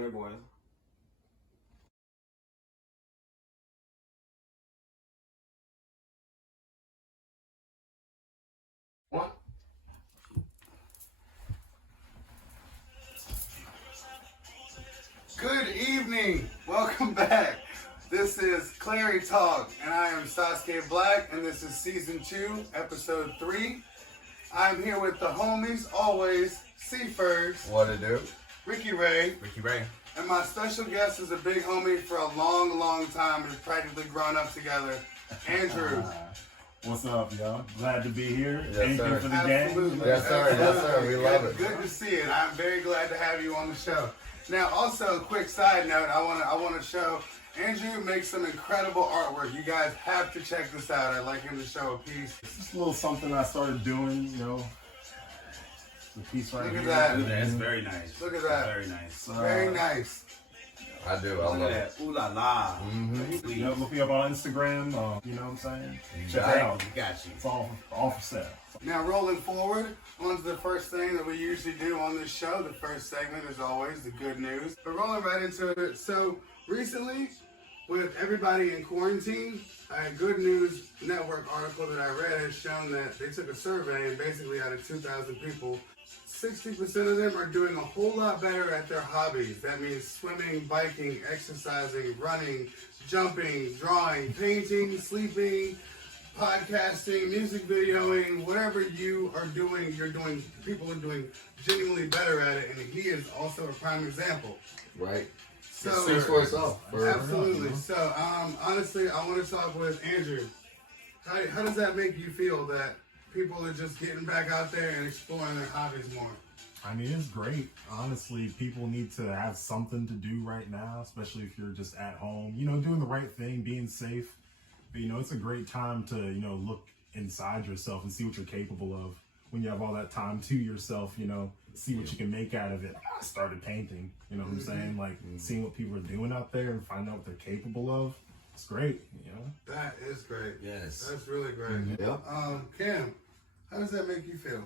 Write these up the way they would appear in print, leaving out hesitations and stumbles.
Clareyboyz. What? Good evening. Welcome back. This is Clarey Talk, and I am Sasukeblack, and this is Season 2, Episode 3. I'm here with the homies, always, C-Fergs. What it do? Ricky Ray. Ricky Ray. And my special guest is a big homie for a long, long time. We've practically grown up together. Andrew. What's up, y'all? Glad to be here. Yes, Anything sir. for the Absolutely. game? Yes, sir. Yes, sir. We love it. Good to see it. I'm very glad to have you on the show. Now, also, a quick side note. I want to show Andrew makes some incredible artwork. You guys have to check this out. I'd like him to show a piece. Just a little something I started doing, you know. The piece right Look at here. that. That's very nice. Look at that. Very nice. Very nice. I do. I Look love at it. that. Ooh la la. Mm-hmm. You know, look me up on Instagram. You know what I'm saying? Check got it it. out. Got you. It's all for sale. Now, rolling forward, on to the first thing that we usually do on this show. The first segment is always the good news. But rolling right into it. So, recently, with everybody in quarantine, a Good News Network article that I read has shown that they took a survey, and basically out of 2,000 people, 60% of them are doing a whole lot better at their hobbies. That means swimming, biking, exercising, running, jumping, drawing, painting, sleeping, podcasting, music videoing, whatever you are doing, people are doing genuinely better at it, and he is also a prime example. Right. So, Speaks for itself. absolutely. So, honestly, I want to talk with Andrew. How does that make you feel that people are just getting back out there and exploring their hobbies more? I mean, it's great. Honestly, people need to have something to do right now, especially if you're just at home, you know, doing the right thing, being safe. But, you know, it's a great time to, you know, look inside yourself and see what you're capable of. When you have all that time to yourself, you know, see what you can make out of it. I started painting, you know what I'm saying? Like, seeing what people are doing out there and finding out what they're capable of. It's great, you know? That is great. Yes. That's really great. Yep. Cam, how does that make you feel?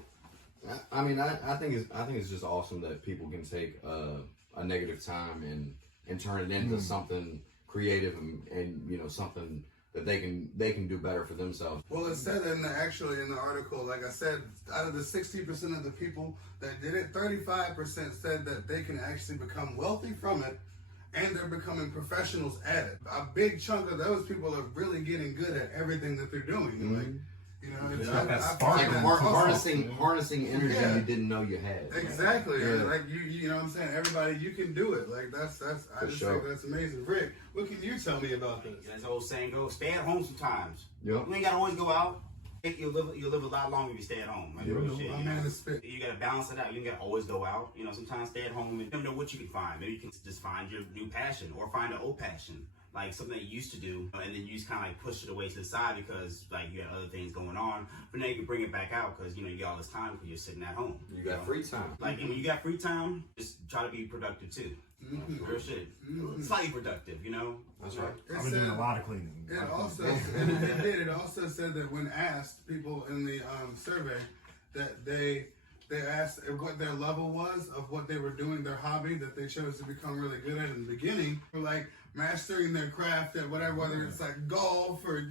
I mean, I think it's just awesome that people can take a negative time and turn it into something creative and you know, something that they can do better for themselves. Well, it said in the article, like I said, out of the 60% of the people that did it, 35% said that they can actually become wealthy from it, and they're becoming professionals at it. A big chunk of those people are really getting good at everything that they're doing. Like, you know, it's Like harnessing energy you didn't know you had. Exactly. Yeah. Like you know what I'm saying? Everybody, you can do it. Like I just think that's amazing. Rick, what can you tell me about this? As the old saying goes, stay at home sometimes. Yep. You ain't gotta always go out. You'll live a lot longer if you stay at home. Like, real shit, My you man know? is spit. You gotta balance it out. You don't gotta always go out. You know, sometimes stay at home and you never know what you can find. Maybe you can just find your new passion or find an old passion. Like something that you used to do, and then you just kind of like push it away to the side because like you had other things going on. But now you can bring it back out because you know you got all this time because you're sitting at home. You got free time. Like and when you got free time, just try to be productive too. Real shit. Slightly productive, you know. That's right. I've been doing a lot of cleaning. It also said that when asked people in the survey that they asked what their level was of what they were doing, their hobby that they chose to become really good at in the beginning, for like mastering their craft at whatever, whether it's like golf or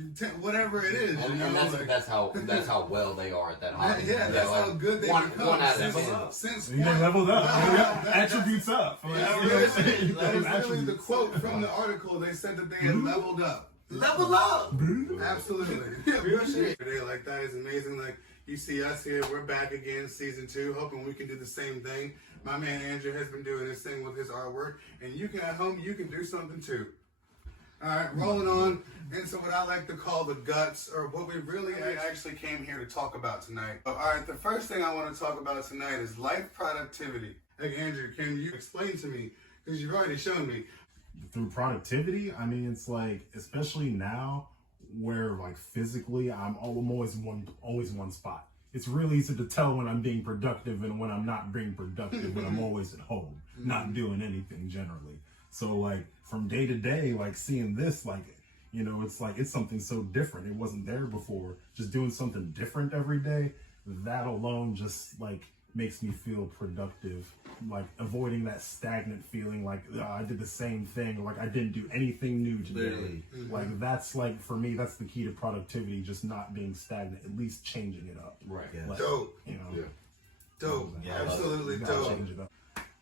whatever it is. And that's how well they are at that hobby. Yeah, that's how good they become. One out of 10. Since You get leveled up. Attributes up. That is literally the quote from the article. They said that they had leveled up. Level up. Absolutely. Real shit. Like that is amazing. Like you see us here, we're back again, season 2, hoping we can do the same thing. My man Andrew has been doing this thing with his artwork, and you can at home, you can do something too. All right, rolling on into what I like to call the guts, or what we really actually came here to talk about tonight. All right, the first thing I want to talk about tonight is life productivity. Hey Andrew, can you explain to me, because you've already shown me. Through productivity, I mean, it's like, especially now where like physically I'm always one spot. It's really easy to tell when I'm being productive and when I'm not being productive, when I'm always at home, not doing anything generally. So like from day to day, like seeing this, like, you know, it's like, it's something so different. It wasn't there before. Just doing something different every day, that alone just like makes me feel productive, like avoiding that stagnant feeling, like I did the same thing, like I didn't do anything new today. Literally. Like that's like, for me, that's the key to productivity, just not being stagnant, at least changing it up. Right. Yeah. Like, Dope. you know, Yeah. Dope. Yeah, Absolutely you gotta dope. change it up.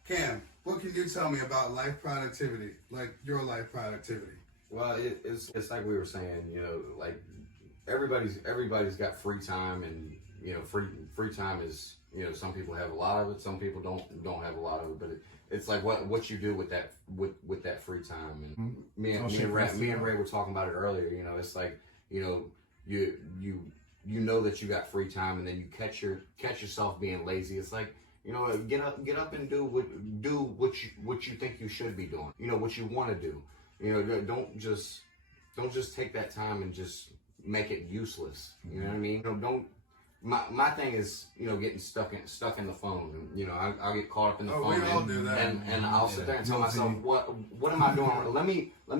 Cam, what can you tell me about life productivity? Like your life productivity? Well, it's like we were saying, you know, like everybody's got free time, and you know, free time is, you know, some people have a lot of it, some people don't have a lot of it, but it's like what you do with that free time. And me and Ray were talking about it earlier. You know, it's like, you know, you know that you got free time, and then you catch yourself being lazy. It's like, you know, get up and do what you think you should be doing. You know, what you want to do. You know, don't just take that time and just make it useless. You know what I mean? You know, don't. My thing is, you know, getting stuck in the phone. And, you know, I'll get caught up in the phone. We all do that. And I'll sit there and tell myself, what am I doing? Let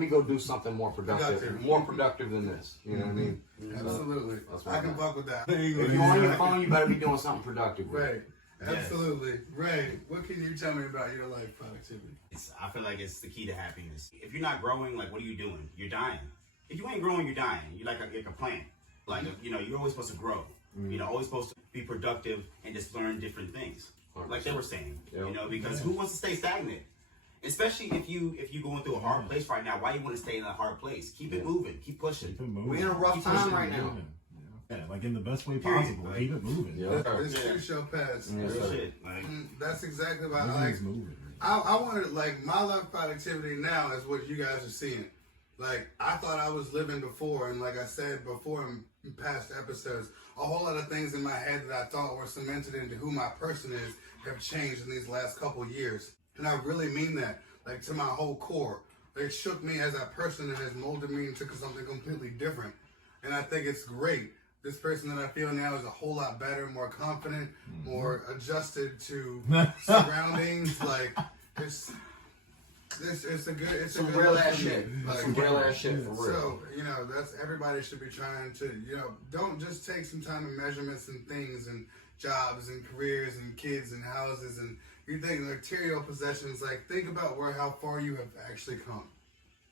me go do something more productive than this. You know what I mean? Absolutely. That's I can fuck with that. If you're on your phone, you better be doing something productive. Right. Absolutely. Ray, what can you tell me about your life productivity? I feel like it's the key to happiness. If you're not growing, like, what are you doing? You're dying. If you ain't growing, you're dying. You're like a plant. Like, you know, you're always supposed to grow. You know, always supposed to be productive and just learn different things. 100%. Like they were saying, Yep. you know, because who wants to stay stagnant? Especially if you going through a hard place right now. Why you want to stay in a hard place? Keep it moving. Keep pushing. Keep it moving. We're in a rough time right now. Yeah, like in the best way Period. possible. Keep it moving. Yeah. This too shall pass. Yeah. Real shit. Like, That's exactly what I like. Everything's moving. I wanted, like, my life productivity now is what you guys are seeing. Like, I thought I was living before, and like I said before in past episodes, a whole lot of things in my head that I thought were cemented into who my person is have changed in these last couple years. And I really mean that, like, to my whole core. It shook me as a person and has molded me into something completely different. And I think it's great. This person that I feel now is a whole lot better, more confident, more adjusted to surroundings. Like, it's a good Real look ass for me. shit. Like, Some real ass shit for real. so, you know, that's everybody should be trying to, you know, don't just take some time and measurements and things and jobs and careers and kids and houses and you think material possessions. Like, think about how far you have actually come.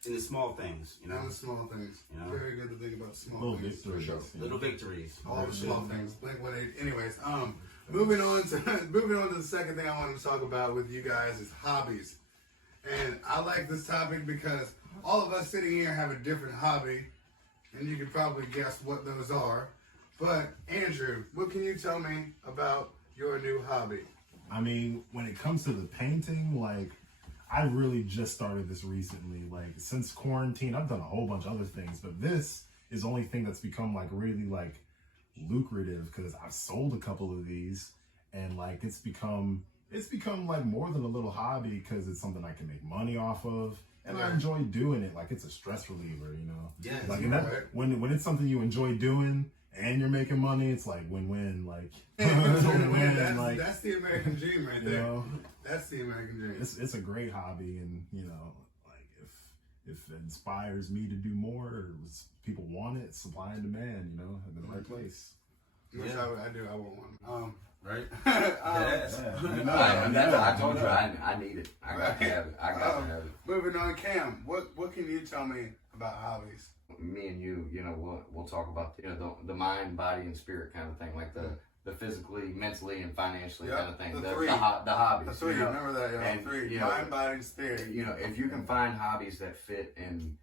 in the small things, you know. And the small things. You know? Very good to think about small Little things. victories. sure. Yeah. Little victories. All the small things. Blink-182. Anyways, moving on to the second thing I wanted to talk about with you guys is hobbies. And I like this topic because all of us sitting here have a different hobby, and you can probably guess what those are. But Andrew, what can you tell me about your new hobby? I mean, when it comes to the painting, like, I really just started this recently. Like, since quarantine, I've done a whole bunch of other things, but this is the only thing that's become, like, really, like, lucrative because I've sold a couple of these, and, like, it's become like more than a little hobby because it's something I can make money off of, and I enjoy doing it. Like, it's a stress reliever, you know? Yeah, Like, and that, when it's something you enjoy doing and you're making money, it's like win-win. Like, win-win. Like, That's the American dream right you there. know, That's the American dream. it's a great hobby, and you know, like if it inspires me to do more, or people want it, supply and demand, you know, I'm in the right place. Which Yeah. I do. I want one. Right? Yes. I told you I need it. I got to have it. I got to have it. Moving on, Cam. What can you tell me about hobbies? Me and you know, we'll talk about the mind, body, and spirit kind of thing, like the physically, mentally, and financially kind of thing. The three. The hobbies. That's what you remember that, y'all. And, 3. you know, Mind, body, and spirit. You know, if you can find hobbies that fit in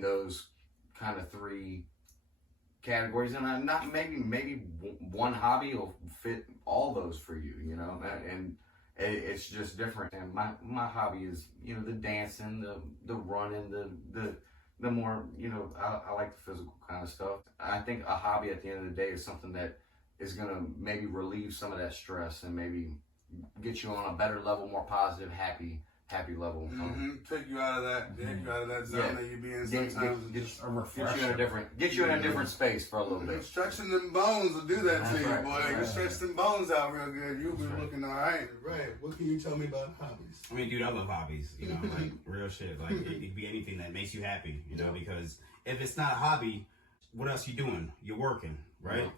those kind of 3 categories, and not maybe one hobby will fit all those for you, you know, and it's just different. And my hobby is, you know, the dancing, the running, the more, you know, I like the physical kind of stuff. I think a hobby at the end of the day is something that is gonna maybe relieve some of that stress and maybe get you on a better level, more positive, happy level. Take you out of that zone that you be in sometimes. Get you in a different space for a little bit. Stretching them bones will do that to That's you, right. boy. That's You right. stretch them bones out real good. You'll be looking all right. Right. What can you tell me about hobbies? I mean, dude, I love hobbies, you know, like real shit. Like, it could be anything that makes you happy, you know, because if it's not a hobby, what else you doing? You're working, right?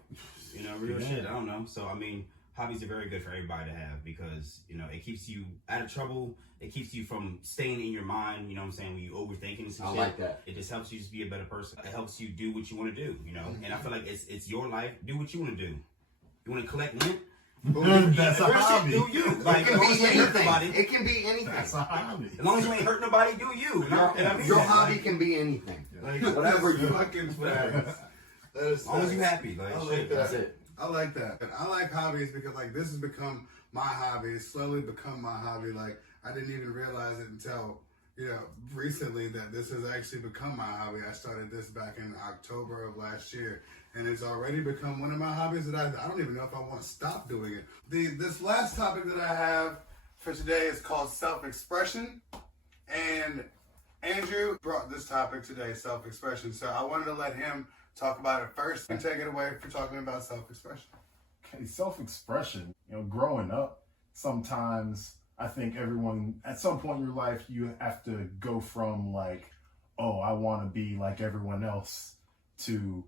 You know, real shit. I don't know. So, I mean, hobbies are very good for everybody to have because, you know, it keeps you out of trouble. It keeps you from staying in your mind, you know what I'm saying, when you overthinking some shit. I like that. It just helps you just be a better person. It helps you do what you want to do, you know? And I feel like it's your life. Do what you want to do. You want to collect lint? That's a hobby. Do you. Like, as long as you ain't hurt nobody. It can be anything. That's a hobby. As long as you ain't hurt nobody, do you. And I mean Your that, hobby like, can be anything. like, Whatever you fucking facts. That is as long as you happy. Like, I like shit. that. That's it. I like that. And I like hobbies because like this has become my hobby. It's slowly become my hobby. Like I didn't even realize it until, you know, recently that this has actually become my hobby. I started this back in October of last year. And it's already become one of my hobbies that I don't even know if I want to stop doing it. This last topic that I have for today is called self-expression. And Andrew brought this topic today, self-expression. So I wanted to let him talk about it first and take it away for talking about self-expression. Okay, self-expression. You know, growing up, sometimes I think everyone, at some point in your life, you have to go from like, oh, I want to be like everyone else to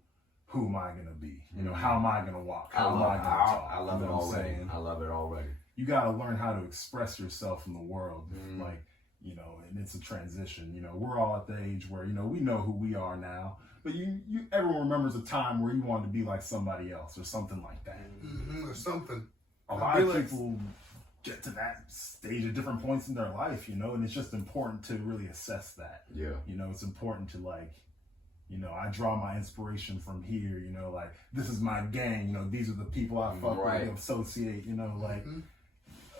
who am I going to be? You know, how am I going to walk? How am I going to talk? I love You it know what I'm already. saying? I love it already. You got to learn how to express yourself in the world. Like, you know, and it's a transition. You know, we're all at the age where, you know who we are now. But everyone remembers a time where you wanted to be like somebody else or something like that. Or something. A lot of people get to that stage at different points in their life, you know, and it's just important to really assess that. Yeah. You know, it's important to like, you know, I draw my inspiration from here, you know, like this is my gang, you know, these are the people I fuck with, associate, you know, like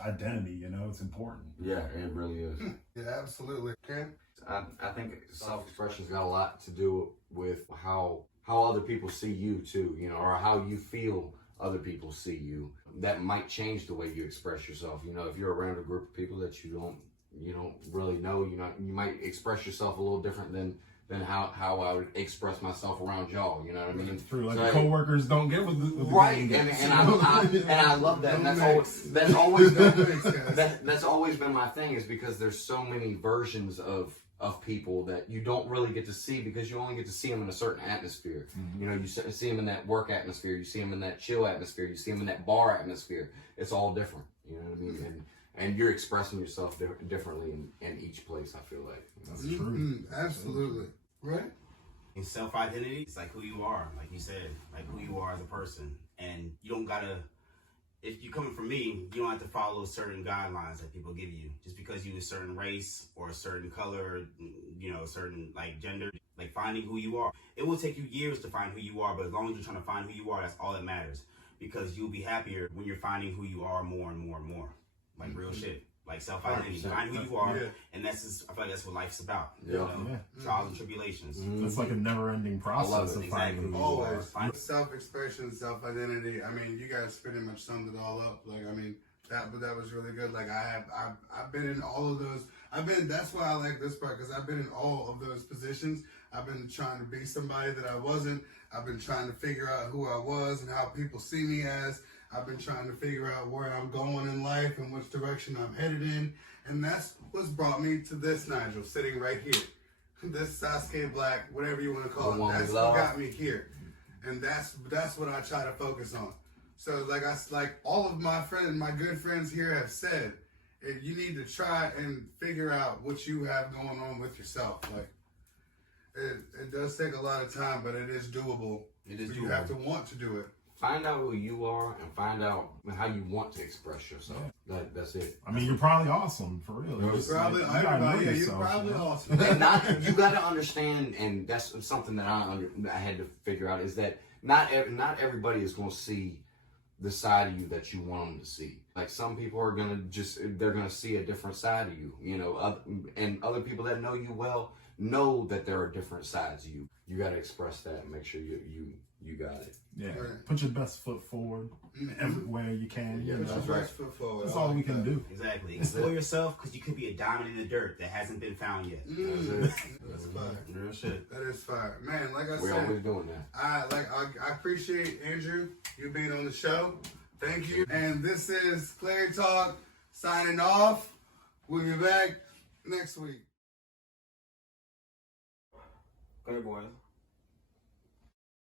identity, you know, it's important. Yeah, it really is. Yeah, absolutely. Okay. I think self-expression's got a lot to do with how other people see you too, you know, or how you feel other people see you. That might change the way you express yourself. You know, if you're around a group of people that you don't really know, you might express yourself a little different than how I would express myself around y'all. You know what I mean? It's true. Like so, coworkers don't get with the right, and I love that. And that's always been my thing, is because there's so many versions of people that you don't really get to see because you only get to see them in a certain atmosphere. You know, you see them in that work atmosphere, you see them in that chill atmosphere, you see them in that bar atmosphere. It's all different. You know what I mean? And you're expressing yourself differently in each place, I feel like. That's true. Absolutely. Right? And self-identity, it's like who you are, like you said, like who you are as a person. And you don't gotta, if you're coming from me, you don't have to follow certain guidelines that people give you. Just because you a certain race or a certain color, or, you know, a certain like gender, like finding who you are. It will take you years to find who you are, but as long as you're trying to find who you are, that's all that matters. Because you'll be happier when you're finding who you are more and more and more. Like real shit. Like self-identity. Find who you are, and that's just, I feel like that's what life's about. Yeah. You know? Trials and tribulations. It's like a never-ending process of finding who you are. Always. Self-expression, self-identity. I mean, you guys pretty much summed it all up. Like, I mean, that was really good. Like, I've been in all of those. That's why I like this part, because I've been in all of those positions. I've been trying to be somebody that I wasn't. I've been trying to figure out who I was and how people see me as. I've been trying to figure out where I'm going in life and which direction I'm headed in. And that's what's brought me to this Nigel, sitting right here. This Sasuke Black, whatever you want to call it. That's what got me here. And that's what I try to focus on. So like all of my friends, my good friends here have said, you need to try and figure out what you have going on with yourself. Like it does take a lot of time, but it is doable. It is doable. You have to want to do it. Find out who you are and find out how you want to express yourself. That's it. I mean, you're probably awesome, for real. You're probably awesome. And you got to understand, and that's something that I had to figure out, is that not everybody is going to see the side of you that you want them to see. Like some people are going to they're going to see a different side of you, you know, and other people that know you well know that there are different sides of you. You got to express that and make sure you got it. Yeah, put your best foot forward everywhere you can. Yeah, That's right. That's all we can do. Exactly. Explore yourself, because you could be a diamond in the dirt that hasn't been found yet. That's fire. Real shit. That is fire, man. Like I We're said, always doing that. I appreciate Andrew, you being on the show. Thank you. And this is Clary Talk signing off. We'll be back next week. Clareyboyz.